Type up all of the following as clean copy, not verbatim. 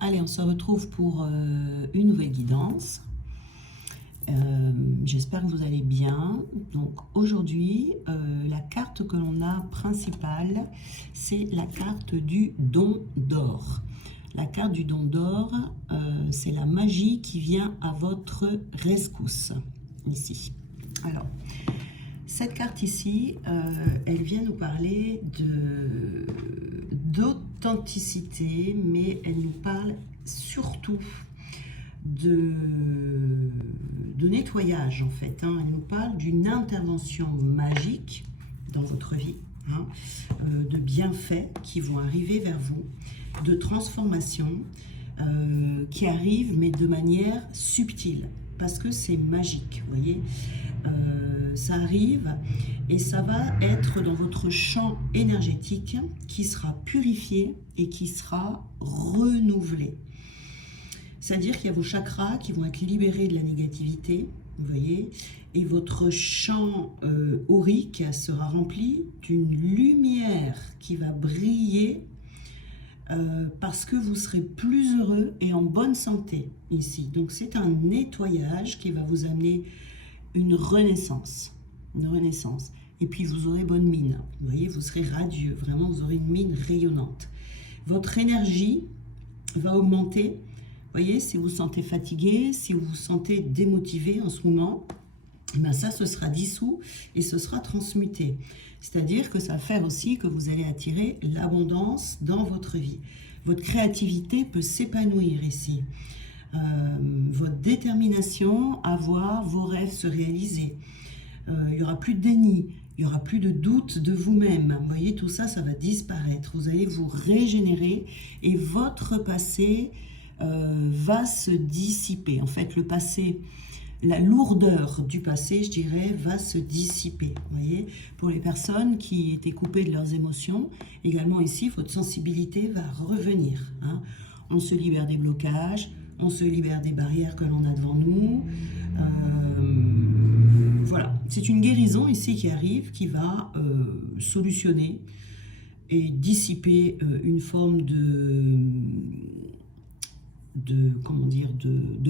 Allez, on se retrouve pour une nouvelle guidance. J'espère que vous allez bien. Donc aujourd'hui, la carte que l'on a principale, c'est la carte du don d'or. La carte du don d'or, c'est la magie qui vient à votre rescousse, ici. Alors, cette carte ici, elle vient nous parler d'authenticité, mais elle nous parle surtout de nettoyage en fait. Elle nous parle d'une intervention magique dans votre vie, de bienfaits qui vont arriver vers vous, de transformation qui arrivent mais de manière subtile, parce que c'est magique, vous voyez. Ça arrive et ça va être dans votre champ énergétique qui sera purifié et qui sera renouvelé. C'est-à-dire qu'il y a vos chakras qui vont être libérés de la négativité, vous voyez, et votre champ aurique sera rempli d'une lumière qui va briller parce que vous serez plus heureux et en bonne santé ici. Donc c'est un nettoyage qui va vous amener une renaissance, et puis vous aurez bonne mine, vous voyez, vous serez radieux, vraiment vous aurez une mine rayonnante. Votre énergie va augmenter, vous voyez, si vous vous sentez fatigué, si vous vous sentez démotivé en ce moment, ben ça ce sera dissous et ce sera transmuté. C'est-à-dire que ça va faire aussi que vous allez attirer l'abondance dans votre vie. Votre créativité peut s'épanouir ici. Votre détermination à voir vos rêves se réaliser. Il n'y aura plus de déni, il n'y aura plus de doute de vous-même. Vous voyez, tout ça, ça va disparaître. Vous allez vous régénérer et votre passé va se dissiper. En fait, le passé, la lourdeur du passé, je dirais, va se dissiper. Vous voyez, pour les personnes qui étaient coupées de leurs émotions, également ici, votre sensibilité va revenir. On se libère des blocages, on se libère des barrières que l'on a devant nous. Voilà, c'est une guérison ici qui arrive, qui va solutionner et dissiper une forme de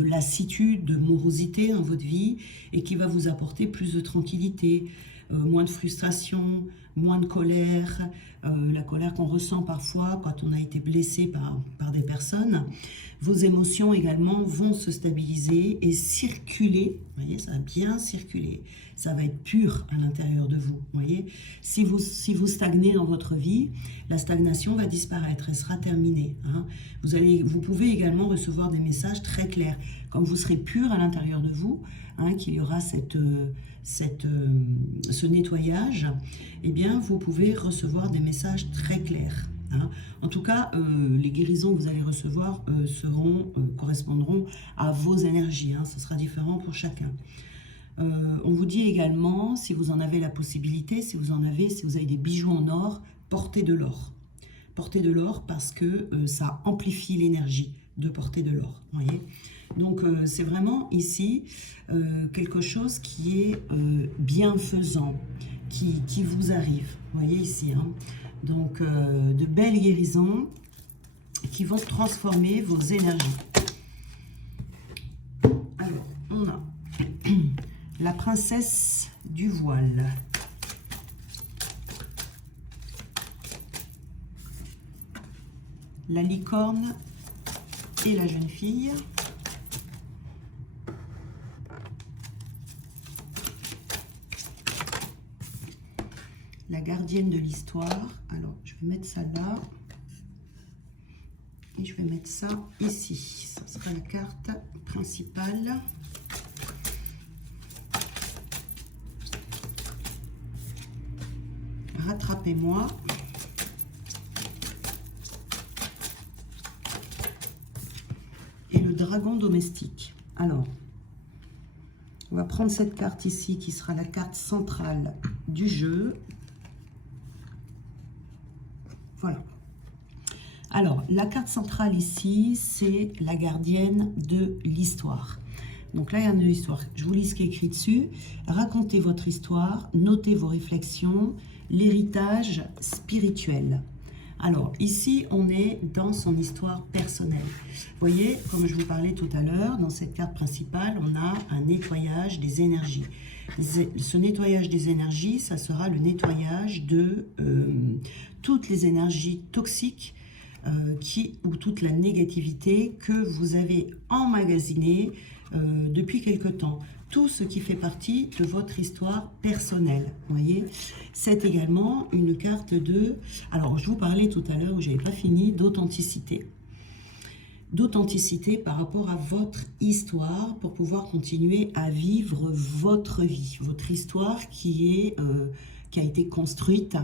lassitude, de morosité dans votre vie, et qui va vous apporter plus de tranquillité, moins de frustration, moins de colère, la colère qu'on ressent parfois quand on a été blessé par des personnes. Vos émotions également vont se stabiliser et circuler, vous voyez, ça va bien circuler, ça va être pur à l'intérieur de vous, vous voyez. Si vous stagnez dans votre vie, la stagnation va disparaître, elle sera terminée. Vous pouvez également recevoir des messages très clairs, comme vous serez pur à l'intérieur de vous, qu'il y aura ce nettoyage, eh bien vous pouvez recevoir des messages très clairs. En tout cas, les guérisons que vous allez recevoir correspondront à vos énergies. Ce sera différent pour chacun. On vous dit également, si vous en avez la possibilité, si vous avez des bijoux en or, portez de l'or. Portez de l'or parce que ça amplifie l'énergie de porter de l'or. Voyez. Donc c'est vraiment ici quelque chose qui est bienfaisant, qui vous arrive. Vous voyez ici. Donc de belles guérisons qui vont transformer vos énergies. Alors, on a la princesse du voile. La licorne et la jeune fille. La gardienne de l'histoire. Alors, je vais mettre ça là. Et je vais mettre ça ici. Ça sera la carte principale. Rattrapez-moi. Et le dragon domestique. Alors, on va prendre cette carte ici qui sera la carte centrale du jeu. Voilà. Alors, la carte centrale ici, c'est la gardienne de l'histoire. Donc là, il y a une histoire. Je vous lis ce qui est écrit dessus. Racontez votre histoire, notez vos réflexions, l'héritage spirituel. Alors, ici, on est dans son histoire personnelle. Vous voyez, comme je vous parlais tout à l'heure, dans cette carte principale, on a un nettoyage des énergies. Ce nettoyage des énergies, ça sera le nettoyage de toutes les énergies toxiques ou toute la négativité que vous avez emmagasinée depuis quelque temps. Tout ce qui fait partie de votre histoire personnelle. Vous voyez, c'est également une carte de... Alors, je vous parlais tout à l'heure, où je n'avais pas fini, d'authenticité. D'authenticité par rapport à votre histoire pour pouvoir continuer à vivre votre vie. Votre histoire qui a été construite.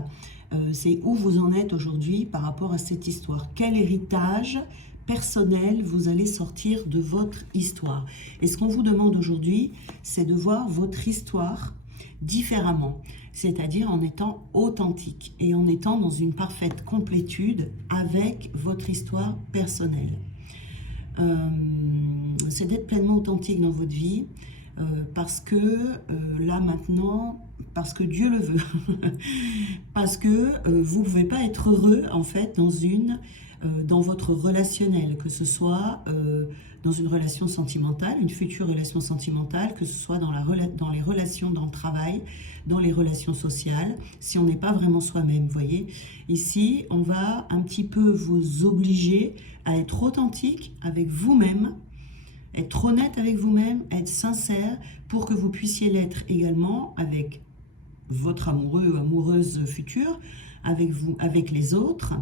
C'est où vous en êtes aujourd'hui par rapport à cette histoire. Quel héritage personnel vous allez sortir de votre histoire. Et ce qu'on vous demande aujourd'hui, c'est de voir votre histoire différemment, c'est-à-dire en étant authentique et en étant dans une parfaite complétude avec votre histoire personnelle. C'est d'être pleinement authentique dans votre vie, parce que là maintenant, parce que Dieu le veut, parce que vous ne pouvez pas être heureux en fait dans votre relationnel, que ce soit dans une relation sentimentale, une future relation sentimentale, que ce soit dans les relations, dans le travail, dans les relations sociales, si on n'est pas vraiment soi-même, vous voyez. Ici, on va un petit peu vous obliger à être authentique avec vous-même, être honnête avec vous-même, être sincère pour que vous puissiez l'être également avec votre amoureux ou amoureuse future, avec vous, avec les autres.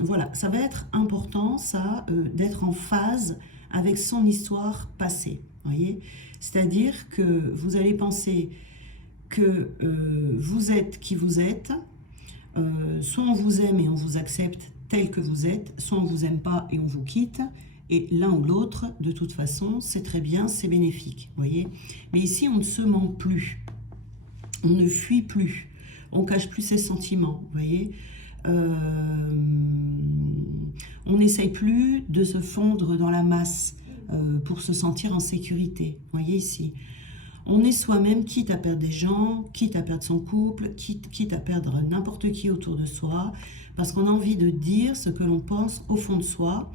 Voilà, ça va être important, ça, d'être en phase avec son histoire passée, voyez. C'est-à-dire que vous allez penser que vous êtes qui vous êtes, soit on vous aime et on vous accepte tel que vous êtes, soit on ne vous aime pas et on vous quitte, et l'un ou l'autre, de toute façon, c'est très bien, c'est bénéfique, voyez. Mais ici, on ne se ment plus, on ne fuit plus, on cache plus ses sentiments, vous voyez. On n'essaye plus de se fondre dans la masse pour se sentir en sécurité, vous voyez ici. On est soi-même, quitte à perdre des gens, quitte à perdre son couple, quitte à perdre n'importe qui autour de soi, parce qu'on a envie de dire ce que l'on pense au fond de soi,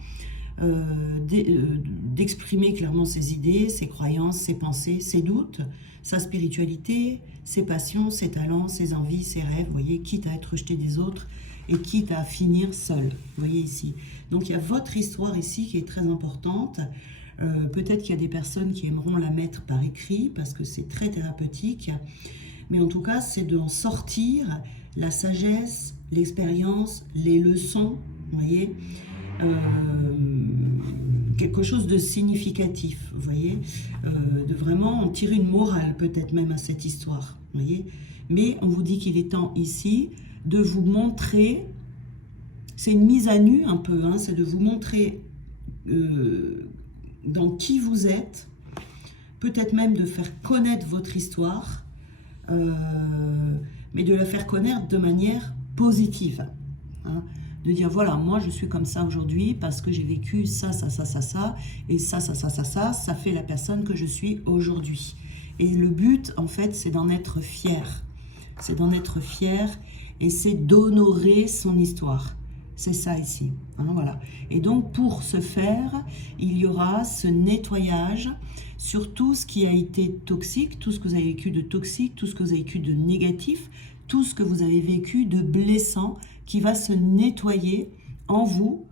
d'exprimer clairement ses idées, ses croyances, ses pensées, ses doutes, sa spiritualité, ses passions, ses talents, ses envies, ses rêves, vous voyez, quitte à être rejeté des autres et quitte à finir seul, vous voyez ici. Donc il y a votre histoire ici qui est très importante. Peut-être qu'il y a des personnes qui aimeront la mettre par écrit parce que c'est très thérapeutique, mais en tout cas c'est d'en sortir la sagesse, l'expérience, les leçons, vous voyez, quelque chose de significatif, vous voyez, de vraiment en tirer une morale peut-être même à cette histoire, vous voyez. Mais on vous dit qu'il est temps ici de vous montrer, c'est une mise à nu un peu, hein, c'est de vous montrer dans qui vous êtes, peut-être même de faire connaître votre histoire, mais de la faire connaître de manière positive, hein. De dire voilà, moi je suis comme ça aujourd'hui parce que j'ai vécu ça, ça, ça, ça, ça, et ça fait la personne que je suis aujourd'hui. Et le but en fait c'est d'en être fier, c'est d'en être fier et c'est d'honorer son histoire. C'est ça ici, hein, voilà. Et donc pour ce faire, il y aura ce nettoyage sur tout ce qui a été toxique, tout ce que vous avez vécu de toxique, tout ce que vous avez vécu de négatif, tout ce que vous avez vécu de blessant, qui va se nettoyer en vous,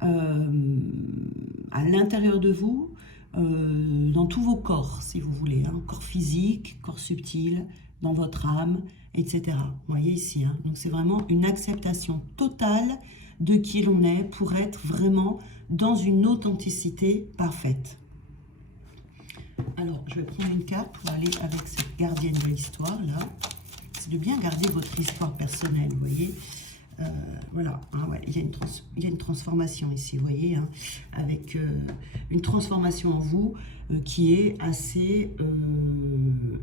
à l'intérieur de vous, dans tous vos corps, si vous voulez, hein, corps physique, corps subtil, dans votre âme, etc. Vous voyez ici, hein. Donc c'est vraiment une acceptation totale de qui l'on est pour être vraiment dans une authenticité parfaite. Alors, je vais prendre une carte pour aller avec cette gardienne de l'histoire, là. C'est de bien garder votre histoire personnelle, vous voyez. Voilà, hein, ouais, il y a une transformation ici, vous voyez, hein, avec une transformation en vous qui est assez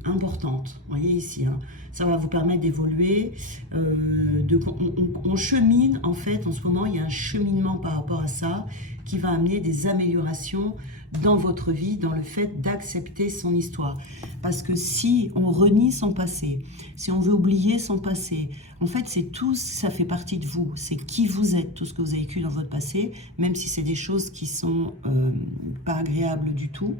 importante, vous voyez ici, hein. Ça va vous permettre d'évoluer, on chemine, en fait, en ce moment, il y a un cheminement par rapport à ça qui va amener des améliorations dans votre vie, dans le fait d'accepter son histoire. Parce que si on renie son passé, si on veut oublier son passé, en fait, c'est tout, ça fait partie de vous. C'est qui vous êtes, tout ce que vous avez vécu dans votre passé, même si c'est des choses qui sont pas agréables du tout.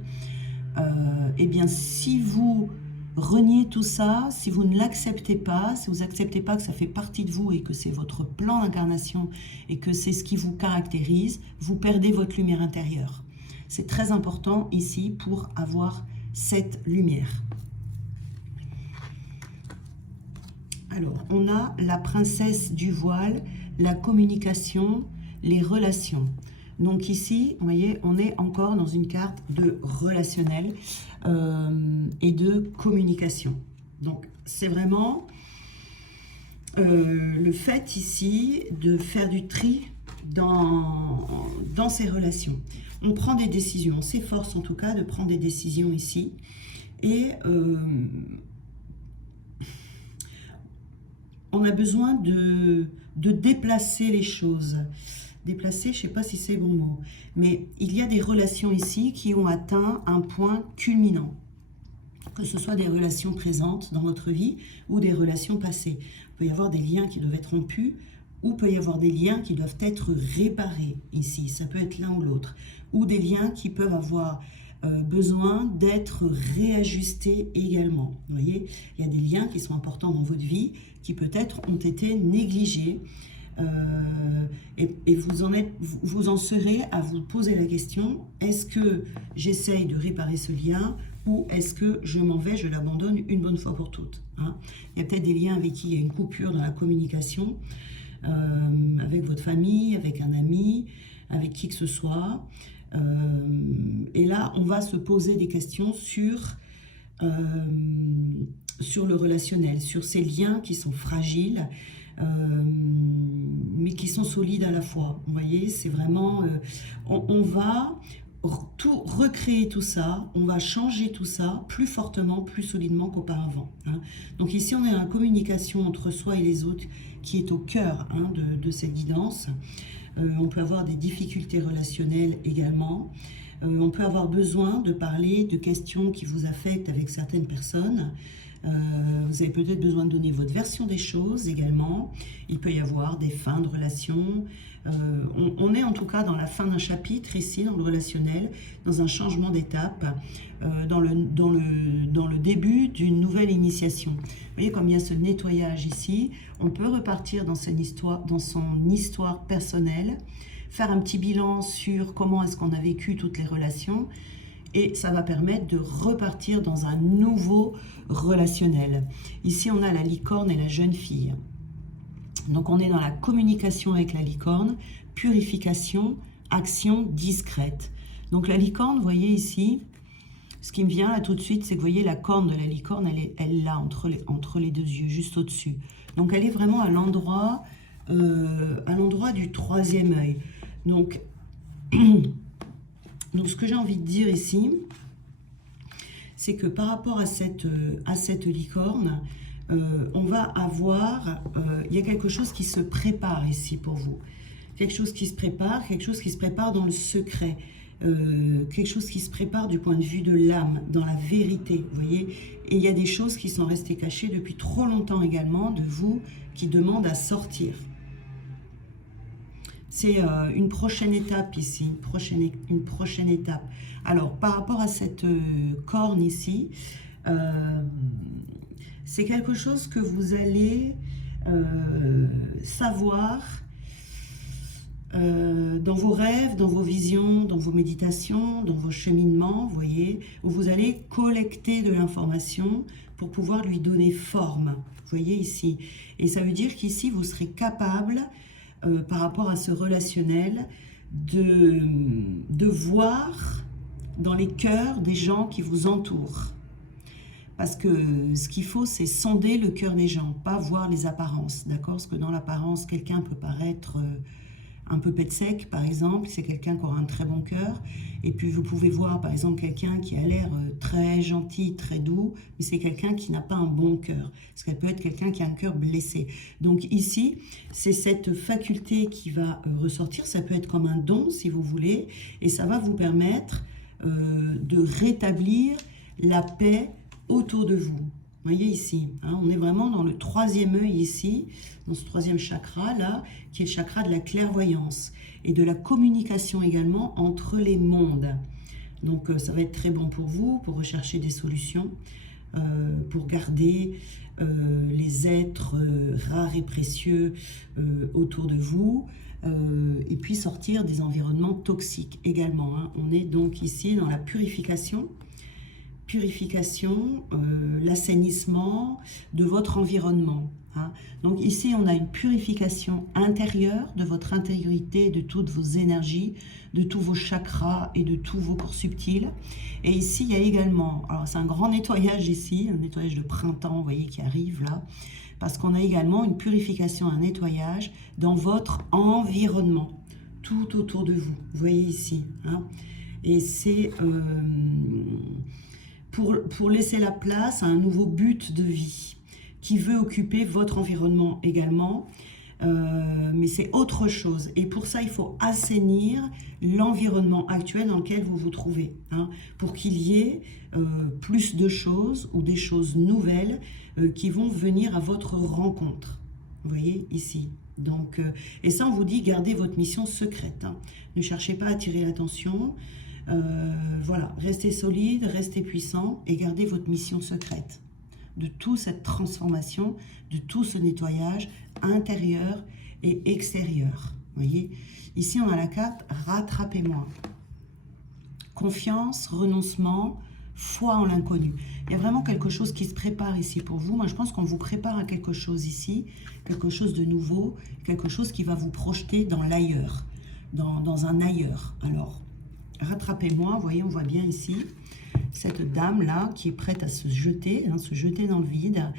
Eh bien, si vous reniez tout ça, si vous ne l'acceptez pas, si vous n'acceptez pas que ça fait partie de vous et que c'est votre plan d'incarnation et que c'est ce qui vous caractérise, vous perdez votre lumière intérieure. C'est très important ici pour avoir cette lumière. Alors, on a la princesse du voile, la communication, les relations. Donc ici, vous voyez, on est encore dans une carte de relationnel et de communication. Donc, c'est vraiment le fait ici de faire du tri dans ces relations. On prend des décisions, on s'efforce en tout cas de prendre des décisions ici. Et on a besoin de déplacer les choses. Déplacer, je ne sais pas si c'est le bon mot, mais il y a des relations ici qui ont atteint un point culminant, que ce soit des relations présentes dans votre vie ou des relations passées. Il peut y avoir des liens qui doivent être rompus ou il peut y avoir des liens qui doivent être réparés ici, ça peut être l'un ou l'autre, ou des liens qui peuvent avoir besoin d'être réajustés également. Vous voyez, il y a des liens qui sont importants dans votre vie qui peut-être ont été négligés. Et vous en serez à vous poser la question, est-ce que j'essaye de réparer ce lien ou est-ce que je m'en vais, je l'abandonne une bonne fois pour toutes, hein? Il y a peut-être des liens avec qui il y a une coupure dans la communication, avec votre famille, avec un ami, avec qui que ce soit. Et là, on va se poser des questions sur le relationnel, sur ces liens qui sont fragiles, mais qui sont solides à la fois. Vous voyez, c'est vraiment... on va recréer tout ça, on va changer tout ça plus fortement, plus solidement qu'auparavant, hein. Donc ici, on est dans la communication entre soi et les autres qui est au cœur, hein, de cette guidance. On peut avoir des difficultés relationnelles également. On peut avoir besoin de parler de questions qui vous affectent avec certaines personnes. Vous avez peut-être besoin de donner votre version des choses également. Il peut y avoir des fins de relations. On est en tout cas dans la fin d'un chapitre ici, dans le relationnel, dans un changement d'étape, dans le début d'une nouvelle initiation. Vous voyez, comme il y a ce nettoyage ici, on peut repartir dans son histoire personnelle, faire un petit bilan sur comment est-ce qu'on a vécu toutes les relations, et ça va permettre de repartir dans un nouveau relationnel. Ici, on a la licorne et la jeune fille. Donc, on est dans la communication avec la licorne, purification, action discrète. Donc, la licorne, vous voyez ici, ce qui me vient là tout de suite, c'est que vous voyez la corne de la licorne, elle est là, entre les deux yeux, juste au-dessus. Donc, elle est vraiment à l'endroit du troisième œil. Donc, ce que j'ai envie de dire ici, c'est que par rapport à cette licorne, on va avoir, il y a quelque chose qui se prépare ici pour vous. Quelque chose qui se prépare dans le secret, quelque chose qui se prépare du point de vue de l'âme, dans la vérité, vous voyez. Et il y a des choses qui sont restées cachées depuis trop longtemps également de vous, qui demandent à sortir. C'est une prochaine étape ici, une prochaine étape. Alors, par rapport à cette corne ici, c'est quelque chose que vous allez savoir dans vos rêves, dans vos visions, dans vos méditations, dans vos cheminements, vous voyez, où vous allez collecter de l'information pour pouvoir lui donner forme, vous voyez ici. Et ça veut dire qu'ici, vous serez capable, par rapport à ce relationnel, de voir dans les cœurs des gens qui vous entourent. Parce que ce qu'il faut, c'est sonder le cœur des gens, pas voir les apparences, d'accord? Parce que dans l'apparence, quelqu'un peut paraître un peu pet sec, par exemple, c'est quelqu'un qui aura un très bon cœur. Et puis vous pouvez voir, par exemple, quelqu'un qui a l'air très gentil, très doux, mais c'est quelqu'un qui n'a pas un bon cœur. Parce qu'elle peut être quelqu'un qui a un cœur blessé. Donc ici, c'est cette faculté qui va ressortir. Ça peut être comme un don, si vous voulez, et ça va vous permettre de rétablir la paix autour de vous. Vous voyez ici, hein, on est vraiment dans le troisième œil ici, dans ce troisième chakra là, qui est le chakra de la clairvoyance et de la communication également entre les mondes. Donc ça va être très bon pour vous, pour rechercher des solutions, pour garder les êtres rares et précieux autour de vous, et puis sortir des environnements toxiques également. Hein. On est donc ici dans la purification, l'assainissement de votre environnement. Hein. Donc ici, on a une purification intérieure de votre intériorité, de toutes vos énergies, de tous vos chakras et de tous vos corps subtils. Et ici, il y a également, alors c'est un grand nettoyage ici, un nettoyage de printemps, vous voyez, qui arrive là, parce qu'on a également une purification, un nettoyage dans votre environnement, tout autour de vous. Vous voyez ici. Hein. Et c'est... pour laisser la place à un nouveau but de vie qui veut occuper votre environnement également, mais c'est autre chose. Et pour ça, il faut assainir l'environnement actuel dans lequel vous vous trouvez, hein, pour qu'il y ait plus de choses ou des choses nouvelles qui vont venir à votre rencontre. Vous voyez ici. Donc, et ça, on vous dit, gardez votre mission secrète. Hein. Ne cherchez pas à attirer l'attention. Voilà, restez solide, restez puissant et gardez votre mission secrète de toute cette transformation, de tout ce nettoyage intérieur et extérieur. Vous voyez, ici on a la carte rattrapez-moi. Confiance, renoncement, foi en l'inconnu. Il y a vraiment quelque chose qui se prépare ici pour vous. Moi je pense qu'on vous prépare à quelque chose ici, quelque chose de nouveau, quelque chose qui va vous projeter dans l'ailleurs, dans un ailleurs. Alors, rattrapez-moi, vous voyez, on voit bien ici cette dame-là qui est prête à se jeter dans le vide,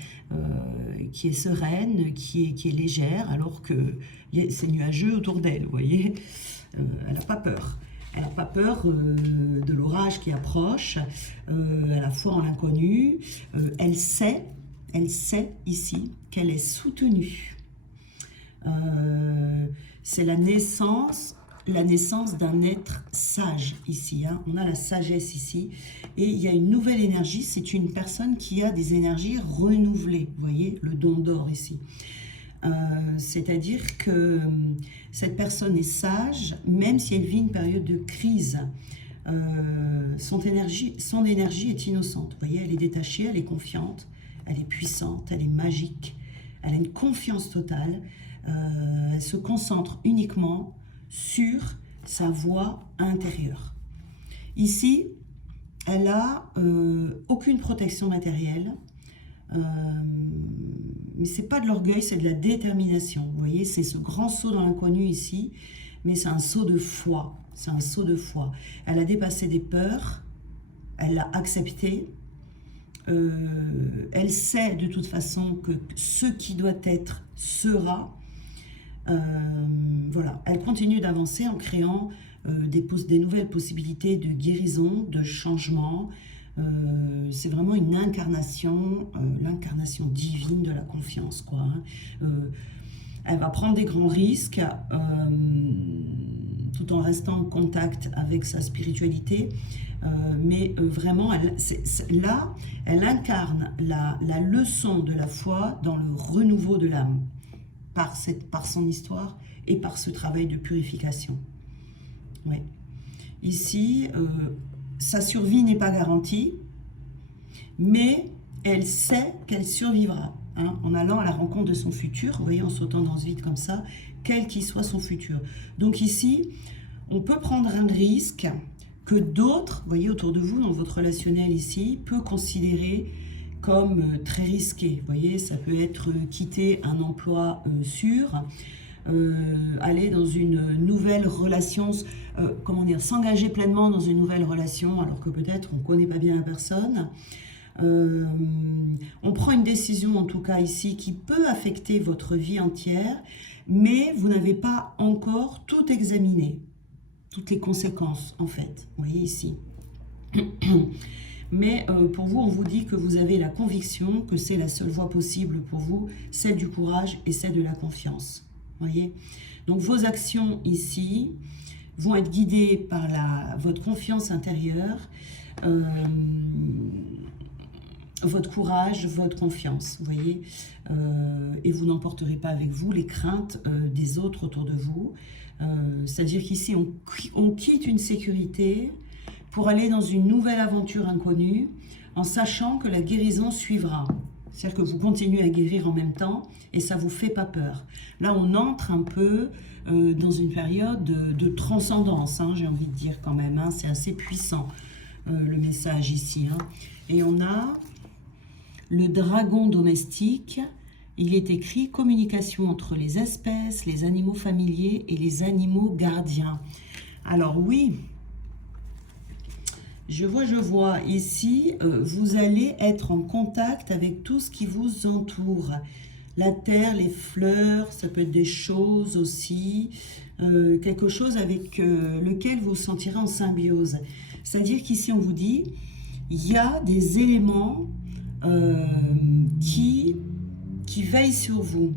qui est sereine, qui est légère, alors que c'est nuageux autour d'elle, vous voyez. Elle n'a pas peur. Elle n'a pas peur de l'orage qui approche, à la fois en l'inconnu. Elle sait ici qu'elle est soutenue. C'est la naissance d'un être sage ici. Hein. On a la sagesse ici. Et il y a une nouvelle énergie. C'est une personne qui a des énergies renouvelées. Vous voyez, le don d'or ici. C'est-à-dire que cette personne est sage, même si elle vit une période de crise. Son énergie est innocente. Vous voyez, elle est détachée, elle est confiante, elle est puissante, elle est magique. Elle a une confiance totale. Elle se concentre uniquement sur sa voix intérieure. Ici, elle n'a aucune protection matérielle, mais ce n'est pas de l'orgueil, c'est de la détermination. Vous voyez, c'est ce grand saut dans l'inconnu ici, mais c'est un saut de foi. C'est un saut de foi. Elle a dépassé des peurs, elle l'a accepté. Elle sait de toute façon que ce qui doit être sera. Voilà, elle continue d'avancer en créant des nouvelles possibilités de guérison, de changement. C'est vraiment une incarnation, l'incarnation divine de la confiance, quoi. Hein. Elle va prendre des grands risques tout en restant en contact avec sa spiritualité. Mais vraiment, là, elle incarne la leçon de la foi dans le renouveau de l'âme. Par son histoire et par ce travail de purification. Ouais. Ici, sa survie n'est pas garantie, mais elle sait qu'elle survivra, hein, en allant à la rencontre de son futur, vous voyez, en sautant dans ce vide comme ça, quel qu'il soit son futur. Donc ici, on peut prendre un risque que d'autres, vous voyez, autour de vous, dans votre relationnel ici, peut considérer comme très risqué. Vous voyez, ça peut être quitter un emploi sûr, aller dans une nouvelle relation, comment dire, s'engager pleinement dans une nouvelle relation alors que peut-être on ne connaît pas bien la personne, On prend une décision en tout cas ici qui peut affecter votre vie entière, mais vous n'avez pas encore tout examiné, toutes les conséquences en fait, vous voyez ici. Mais pour vous, on vous dit que vous avez la conviction que c'est la seule voie possible pour vous, celle du courage et celle de la confiance. Voyez. Donc vos actions ici vont être guidées par votre confiance intérieure, votre courage, votre confiance, vous voyez. Et vous n'emporterez pas avec vous les craintes des autres autour de vous. C'est-à-dire qu'ici, on quitte une sécurité pour aller dans une nouvelle aventure inconnue, en sachant que la guérison suivra. C'est-à-dire que vous continuez à guérir en même temps, et ça ne vous fait pas peur. Là, on entre un peu dans une période de transcendance, hein, j'ai envie de dire quand même. Hein, c'est assez puissant, le message ici. Hein. Et on a le dragon domestique. Il est écrit « Communication entre les espèces, les animaux familiers et les animaux gardiens ». Alors oui, je vois, ici, vous allez être en contact avec tout ce qui vous entoure. La terre, les fleurs, ça peut être des choses aussi, quelque chose avec lequel vous vous sentirez en symbiose. C'est-à-dire qu'ici, on vous dit, il y a des éléments qui veillent sur vous.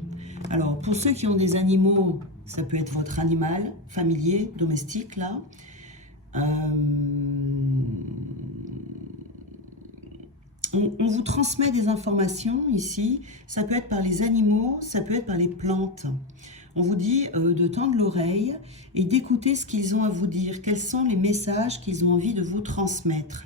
Alors, pour ceux qui ont des animaux, ça peut être votre animal familier, domestique, là. On vous transmet des informations ici, ça peut être par les animaux, ça peut être par les plantes. On vous dit de tendre l'oreille et d'écouter ce qu'ils ont à vous dire, quels sont les messages qu'ils ont envie de vous transmettre.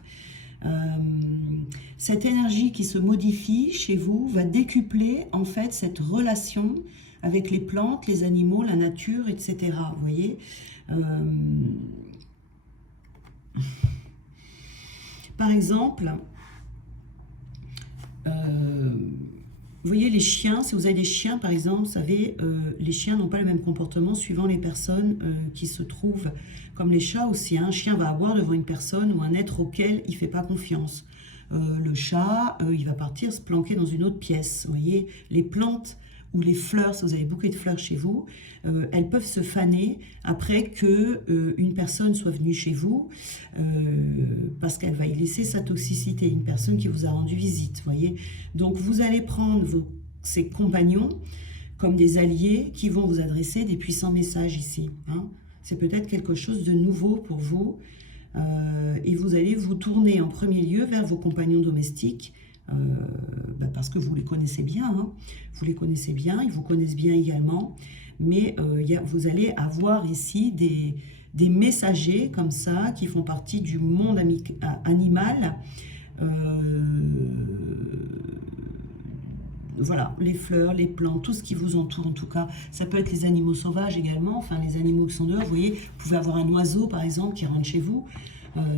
Cette énergie qui se modifie chez vous va décupler en fait cette relation avec les plantes, les animaux, la nature, etc. Vous voyez, par exemple, vous voyez les chiens, si vous avez des chiens par exemple, vous savez, les chiens n'ont pas le même comportement suivant les personnes qui se trouvent, comme les chats aussi. Un chien va aboyer devant une personne ou un être auquel il ne fait pas confiance. Le chat, il va partir se planquer dans une autre pièce. Vous voyez, les plantes ou les fleurs, si vous avez beaucoup de fleurs chez vous, elles peuvent se faner après qu'une personne soit venue chez vous parce qu'elle va y laisser sa toxicité, une personne qui vous a rendu visite, voyez. Donc vous allez prendre ces compagnons comme des alliés qui vont vous adresser des puissants messages ici. Hein. C'est peut-être quelque chose de nouveau pour vous et vous allez vous tourner en premier lieu vers vos compagnons domestiques parce que vous les connaissez bien, hein. Vous les connaissez bien, ils vous connaissent bien également, mais vous allez avoir ici des messagers comme ça qui font partie du monde animal. Voilà, les fleurs, les plantes, tout ce qui vous entoure en tout cas. Ça peut être les animaux sauvages également, enfin les animaux qui sont dehors. Vous voyez, vous pouvez avoir un oiseau par exemple qui rentre chez vous,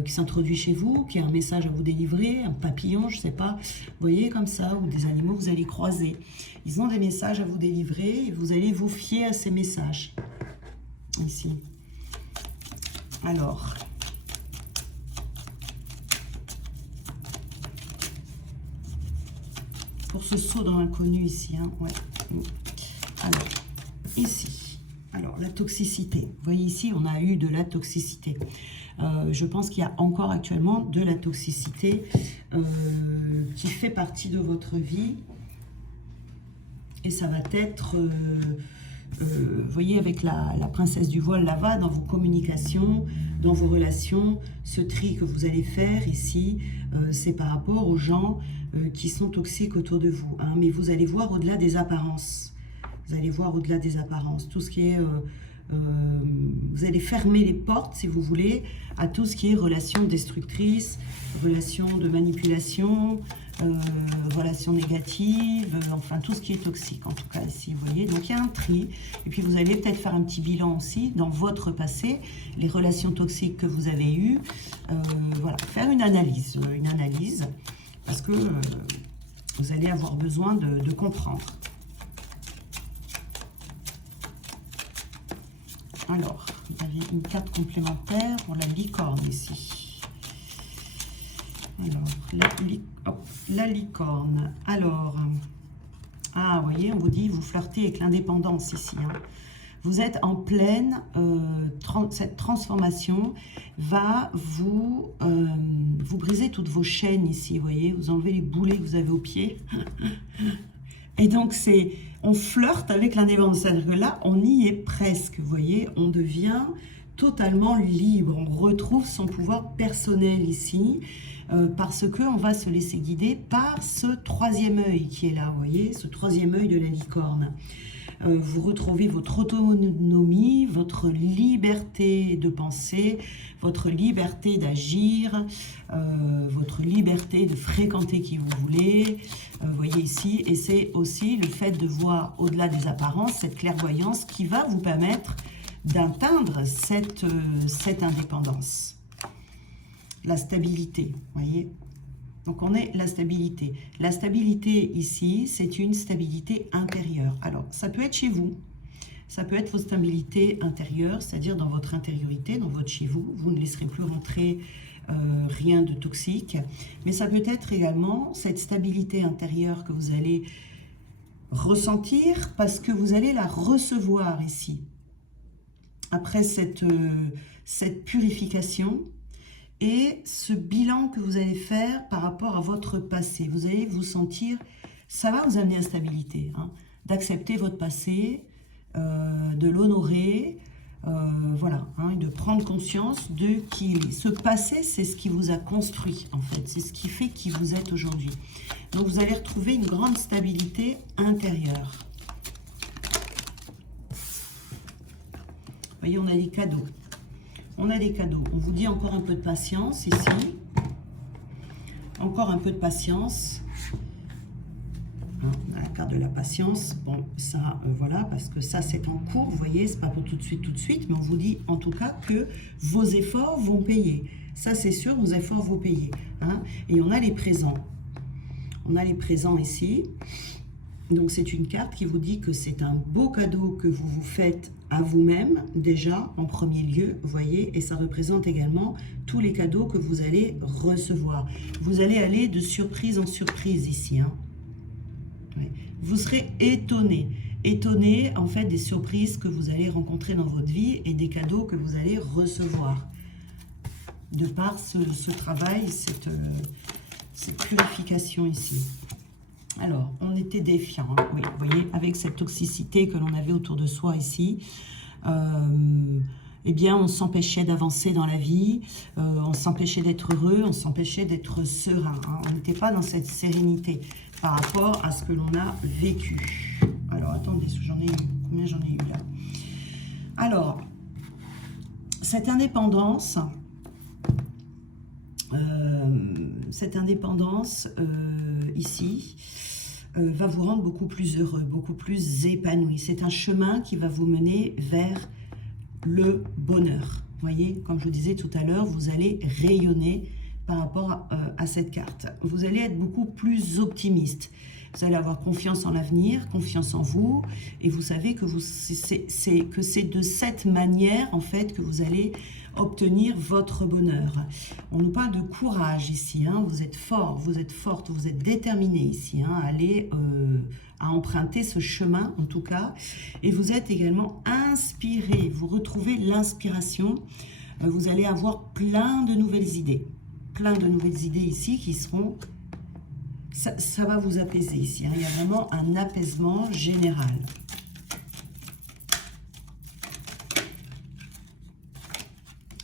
qui s'introduit chez vous, qui a un message à vous délivrer, un papillon, je ne sais pas, vous voyez comme ça, ou des animaux que vous allez croiser. Ils ont des messages à vous délivrer et vous allez vous fier à ces messages. Ici. Alors... pour ce saut dans l'inconnu ici, hein, ouais. Alors, ici, alors la toxicité. Vous voyez ici, on a eu de la toxicité. Je pense qu'il y a encore actuellement de la toxicité qui fait partie de votre vie. Et ça va être, vous voyez, avec la princesse du voile là-bas, dans vos communications, dans vos relations, ce tri que vous allez faire ici, c'est par rapport aux gens qui sont toxiques autour de vous. Hein, mais vous allez voir au-delà des apparences. Vous allez voir au-delà des apparences. Tout ce qui est... vous allez fermer les portes, si vous voulez, à tout ce qui est relations destructrices, relations de manipulation, relations négatives, enfin tout ce qui est toxique en tout cas ici, vous voyez. Donc il y a un tri, et puis vous allez peut-être faire un petit bilan aussi dans votre passé, les relations toxiques que vous avez eues, voilà, faire une analyse, parce que vous allez avoir besoin de comprendre. Alors, il y avait une carte complémentaire pour la licorne ici. Alors... la licorne. Alors, ah, vous voyez, on vous dit, vous flirtez avec l'indépendance ici. Hein. Vous êtes en pleine, cette transformation va vous briser toutes vos chaînes ici, vous voyez, vous enlevez les boulets que vous avez aux pieds. Et donc, on flirte avec l'indépendance. C'est-à-dire que là, on y est presque, vous voyez, on devient totalement libre. On retrouve son pouvoir personnel ici, parce qu'on va se laisser guider par ce troisième œil qui est là, vous voyez, ce troisième œil de la licorne. Vous retrouvez votre autonomie, votre liberté de penser, votre liberté d'agir, votre liberté de fréquenter qui vous voulez. Vous voyez ici, et c'est aussi le fait de voir au-delà des apparences, cette clairvoyance qui va vous permettre d'atteindre cette indépendance. La stabilité, vous voyez. Donc, on est la stabilité. La stabilité ici, c'est une stabilité intérieure. Alors, ça peut être chez vous. Ça peut être votre stabilité intérieure, c'est-à-dire dans votre intériorité, dans votre chez vous. Vous ne laisserez plus rentrer rien de toxique. Mais ça peut être également cette stabilité intérieure que vous allez ressentir parce que vous allez la recevoir ici. Après cette purification, et ce bilan que vous allez faire par rapport à votre passé. Vous allez vous sentir, ça va vous amener à la stabilité, hein, d'accepter votre passé, de l'honorer, voilà, hein, et de prendre conscience de qui il est. Ce passé, c'est ce qui vous a construit, en fait. C'est ce qui fait qui vous êtes aujourd'hui. Donc, vous allez retrouver une grande stabilité intérieure. Vous voyez, on a des cadeaux. On a des cadeaux. On vous dit encore un peu de patience ici. Encore un peu de patience. On a la carte de la patience. Bon, ça, voilà, parce que ça, c'est en cours. Vous voyez, c'est pas pour tout de suite. Mais on vous dit en tout cas que vos efforts vont payer. Ça, c'est sûr, vos efforts vont payer. Hein. Et on a les présents. On a les présents ici. Donc, c'est une carte qui vous dit que c'est un beau cadeau que vous vous faites à vous-même, déjà, en premier lieu, vous voyez, et ça représente également tous les cadeaux que vous allez recevoir. Vous allez aller de surprise en surprise ici. Hein. Ouais. Vous serez étonné, en fait, des surprises que vous allez rencontrer dans votre vie et des cadeaux que vous allez recevoir. De par ce travail, cette purification ici. Alors, on était défiant, hein, oui, vous voyez, avec cette toxicité que l'on avait autour de soi ici, eh bien, on s'empêchait d'avancer dans la vie, on s'empêchait d'être heureux, on s'empêchait d'être serein. Hein, on n'était pas dans cette sérénité par rapport à ce que l'on a vécu. Alors, attendez, combien j'en ai eu là? Alors, cette indépendance... ici va vous rendre beaucoup plus heureux, beaucoup plus épanoui. C'est un chemin qui va vous mener vers le bonheur. Vous voyez, comme je vous disais tout à l'heure, vous allez rayonner par rapport à cette carte. Vous allez être beaucoup plus optimiste. Vous allez avoir confiance en l'avenir, confiance en vous, et vous savez que c'est de cette manière, en fait, que vous allez obtenir votre bonheur. On nous parle de courage ici, hein. Vous êtes fort, vous êtes forte, vous êtes déterminé ici, hein, à emprunter ce chemin, en tout cas, et vous êtes également inspiré, vous retrouvez l'inspiration, vous allez avoir plein de nouvelles idées ici qui seront... Ça va vous apaiser ici. Hein. Il y a vraiment un apaisement général.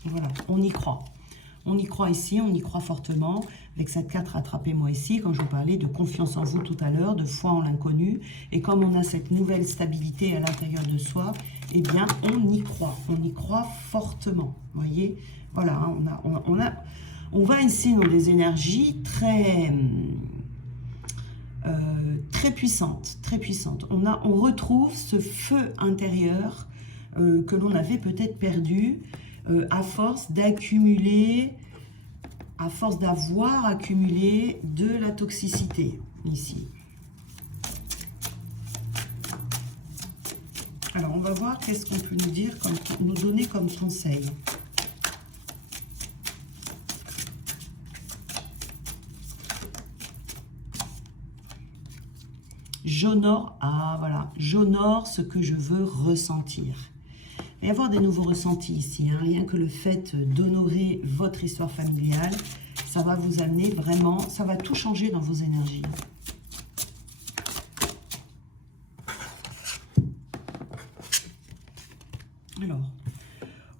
Voilà, on y croit. On y croit ici, on y croit fortement. Avec cette carte Rattrapez-moi ici, quand je vous parlais de confiance en vous tout à l'heure, de foi en l'inconnu. Et comme on a cette nouvelle stabilité à l'intérieur de soi, eh bien, on y croit fortement. Vous voyez, voilà, hein, on va ici dans des énergies très puissante. On retrouve ce feu intérieur que l'on avait peut-être perdu à force d'accumuler, à force d'avoir accumulé de la toxicité ici. Alors, on va voir qu'est-ce qu'on peut nous dire, nous donner comme conseil. j'honore, ah voilà, j'honore ce que je veux ressentir. Et avoir des nouveaux ressentis ici, hein, rien que le fait d'honorer votre histoire familiale, ça va vous amener vraiment, ça va tout changer dans vos énergies. Alors,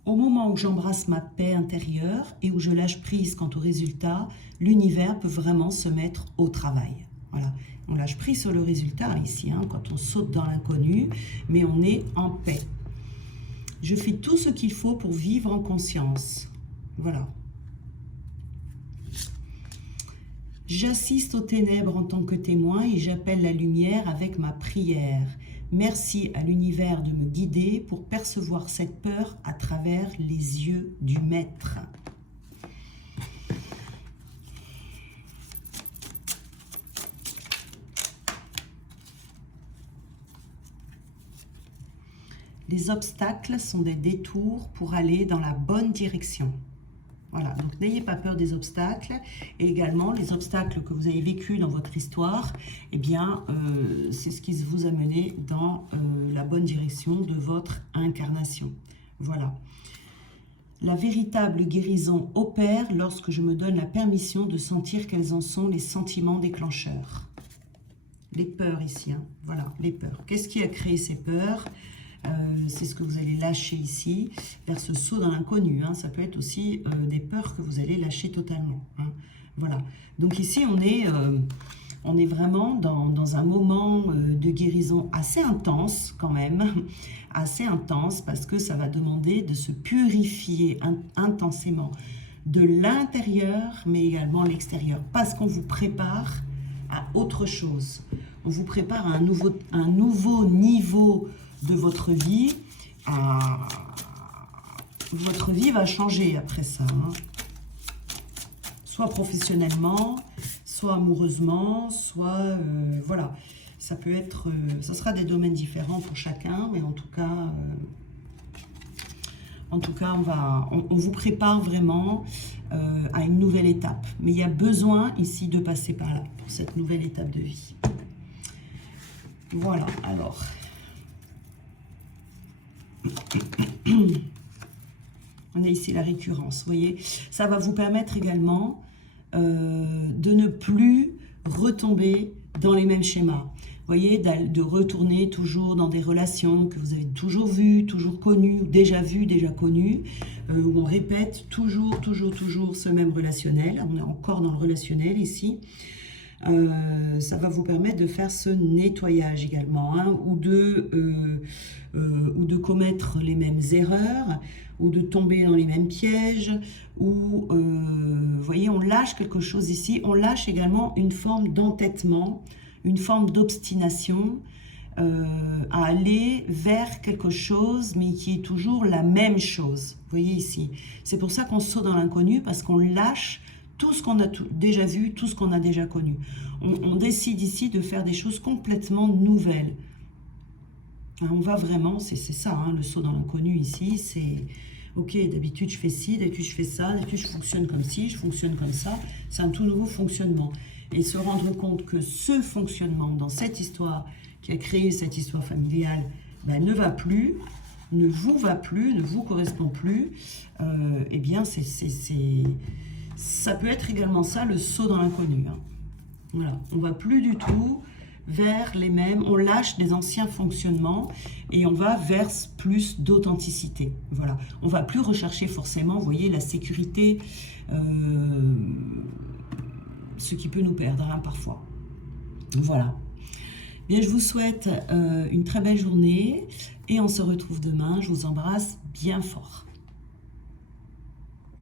au moment où j'embrasse ma paix intérieure et où je lâche prise quant au résultat, l'univers peut vraiment se mettre au travail. Voilà, on lâche prise sur le résultat ici, hein, quand on saute dans l'inconnu, mais on est en paix. Je fais tout ce qu'il faut pour vivre en conscience. Voilà. J'assiste aux ténèbres en tant que témoin et j'appelle la lumière avec ma prière. Merci à l'univers de me guider pour percevoir cette peur à travers les yeux du maître. Les obstacles sont des détours pour aller dans la bonne direction. Voilà, donc n'ayez pas peur des obstacles. Et également, les obstacles que vous avez vécus dans votre histoire, eh bien, c'est ce qui vous a mené dans la bonne direction de votre incarnation. Voilà. La véritable guérison opère lorsque je me donne la permission de sentir quels en sont les sentiments déclencheurs. Les peurs ici, hein. Voilà, les peurs. Qu'est-ce qui a créé ces peurs ? C'est ce que vous allez lâcher ici, vers ce saut dans l'inconnu. Hein. Ça peut être aussi des peurs que vous allez lâcher totalement. Hein. Voilà. Donc ici, on est vraiment dans un moment de guérison assez intense quand même. Assez intense parce que ça va demander de se purifier intensément de l'intérieur, mais également l'extérieur. Parce qu'on vous prépare à autre chose. On vous prépare à un nouveau niveau de votre vie. Votre vie va changer après ça. Hein. Soit professionnellement, soit amoureusement, soit... voilà. Ça peut être... ça sera des domaines différents pour chacun, mais en tout cas, on vous prépare vraiment à une nouvelle étape. Mais il y a besoin ici de passer par là, pour cette nouvelle étape de vie. Voilà, alors... On a ici la récurrence, vous voyez. Ça va vous permettre également de ne plus retomber dans les mêmes schémas. Vous voyez, de retourner toujours dans des relations que vous avez toujours vues, toujours connues, ou déjà vues, déjà connues, où on répète toujours ce même relationnel. On est encore dans le relationnel ici. Ça va vous permettre de faire ce nettoyage également, hein, ou de commettre les mêmes erreurs, ou de tomber dans les mêmes pièges, ou, vous voyez, on lâche quelque chose ici, on lâche également une forme d'entêtement, une forme d'obstination, à aller vers quelque chose, mais qui est toujours la même chose, vous voyez ici. C'est pour ça qu'on saute dans l'inconnu, parce qu'on lâche tout ce qu'on a déjà vu, tout ce qu'on a déjà connu. On décide ici de faire des choses complètement nouvelles. On va vraiment, c'est ça, hein, le saut dans l'inconnu ici, c'est... Ok, d'habitude je fais ci, d'habitude je fais ça, d'habitude je fonctionne comme ci, je fonctionne comme ça. C'est un tout nouveau fonctionnement. Et se rendre compte que ce fonctionnement dans cette histoire, qui a créé cette histoire familiale, ben, ne va plus, ne vous va plus, ne vous correspond plus, eh bien ça peut être également ça, le saut dans l'inconnu. Hein. Voilà, on ne va plus du tout vers les mêmes, on lâche des anciens fonctionnements et on va vers plus d'authenticité. Voilà, on ne va plus rechercher forcément, vous voyez, la sécurité, ce qui peut nous perdre hein, parfois. Voilà. Bien, je vous souhaite une très belle journée et on se retrouve demain. Je vous embrasse bien fort.